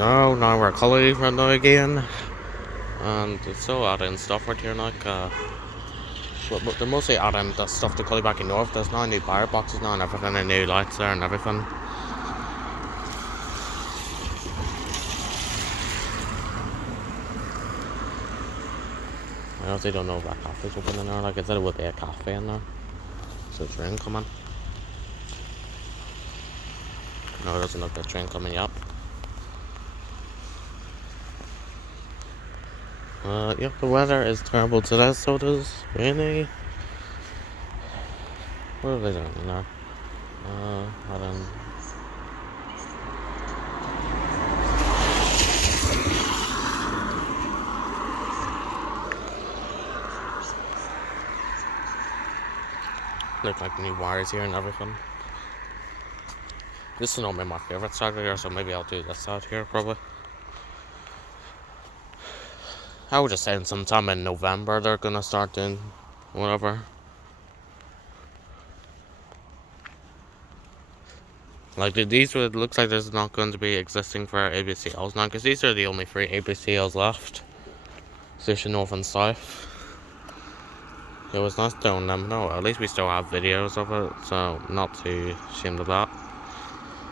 So now we're Cully right now again, and it's still adding stuff right here now. But they're mostly adding the stuff to Cullybackey North. There's now new fire boxes now and everything, and new lights there and everything. I honestly don't know if that cafe's open in there. Like I said, it would be a cafe in there. So the train coming. No, it doesn't look like a train coming yet. Yep, the weather is terrible today, so it is rainy. What are they doing in there? I don't. Look like new wires here and everything. This is not my favourite side here, so maybe I'll do this side here probably. I was just saying sometime in November they're gonna start doing whatever. Like these would looks like there's not going to be existing for ABCLs now, because these are the only three ABCLs left. Station North and South. It was not doing them. No, at least we still have videos of it, so not too ashamed of that.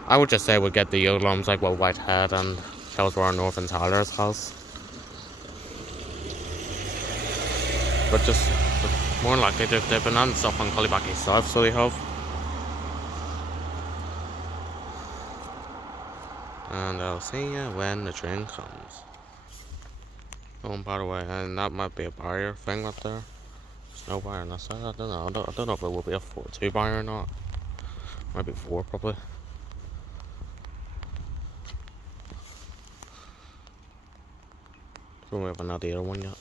I would just say we get the Yodlums like what Whitehead and Hillsborough North and Tyler's has. But just more likely they've been on stuff on Cullybackey South, so they have. And I'll see you when the train comes. Oh, and by the way, and that might be a barrier thing right there. There's no barrier on this side. I don't know. I don't know if it will be a 4-2 barrier or not. Might be 4 probably. So we haven't had the other one yet.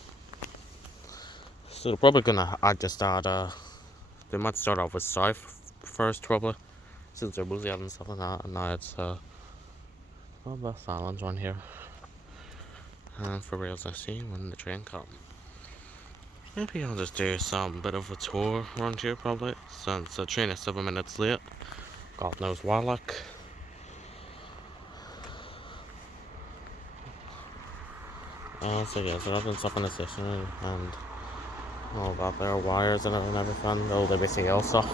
So they're probably gonna just add they might start off with South first probably, since they're mostly adding stuff like that, and now it's the Fallon's one here. And for reals, I see when the train comes. Maybe I'll just do some bit of a tour around here probably, since the train is 7 minutes late. God knows why, like. So yeah, so I've done stuff in the station and all that there, wires and everything, all the WCL stuff.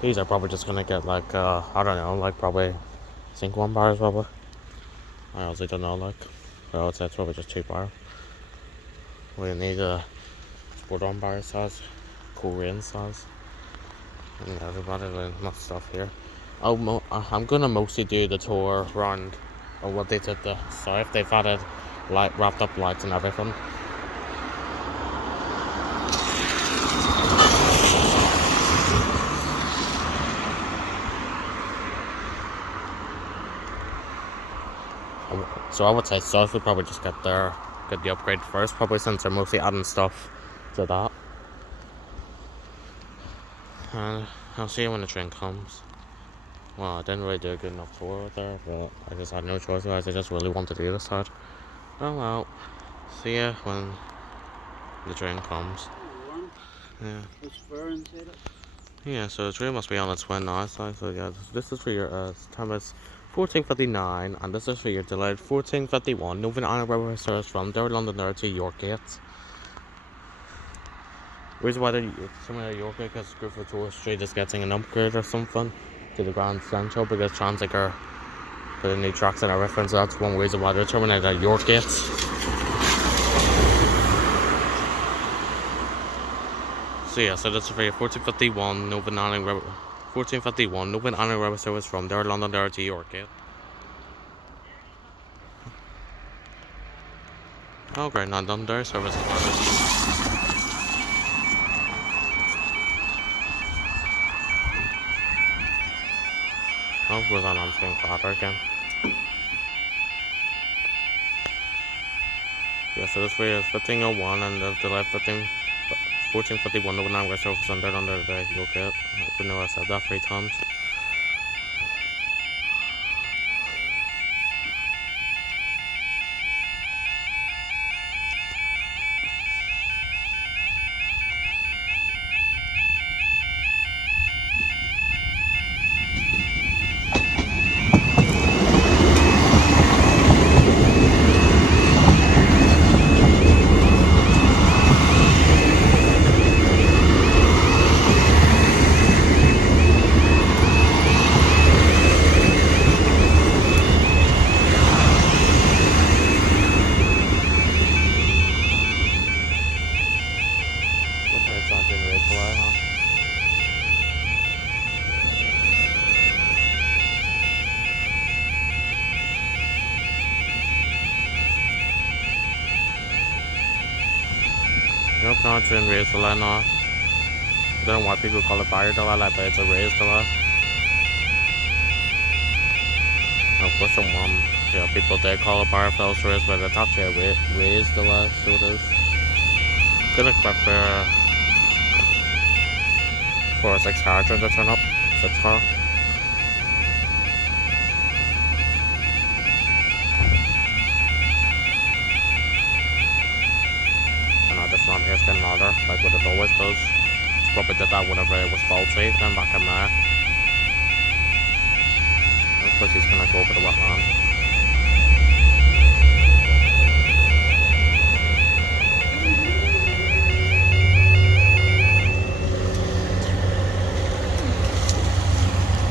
These are probably just gonna get like, I don't know, like probably zinc 1 bars probably. I honestly don't know, like, but I would say it's probably just 2 bar. We need a sport 1 bar size, cool rain size, and everybody doing enough stuff here. I'm gonna mostly do the tour around what they did the south. They've added wrapped up lights and everything. So I would say south would probably just get the upgrade first, probably, since they're mostly adding stuff to that. And I'll see you when the train comes. Well, I didn't really do a good enough tour there, but I just had no choice, guys. I just really wanted to do this side. Oh well. See ya when the train comes. Yeah. Yeah, so the train must be on its way now, so yeah, this is for your time is 14:59, and this is for your delayed 14:51. Northern Ireland Railway service from Derry London to Yorkgate. Reason why some of the Yorkgate, because Griffith Tour Street is getting an upgrade or something to the Grand Central, because Transit are putting new tracks and everything, so that's one reason why they're terminated at Yorkgate. So yeah, so this is for your 14:51 Northern Ireland Railway 14:51 Northern Ireland Railway service from Derry London to Yorkgate. Oh great, not done there, service is oh, we're on thing fatter again. Yeah, so this for your 15:01 and the delay 14:51 Northern Ireland service from Derry London to Yorkgate. If you know I said that 3 times. raised delay, huh? Yep, no, it's in raised delay now. I don't know why people call it barrier delay, like, but it's a raised delay. And of course, people did call it barrier fails raised, but it's actually a raised delay, so it is. Didn't expect for a 6-car to turn up. 6-car. And I just ran here getting louder, like what it always does. Probably did that whenever it was faulty, then back in there. Of course he's gonna go over the wetland.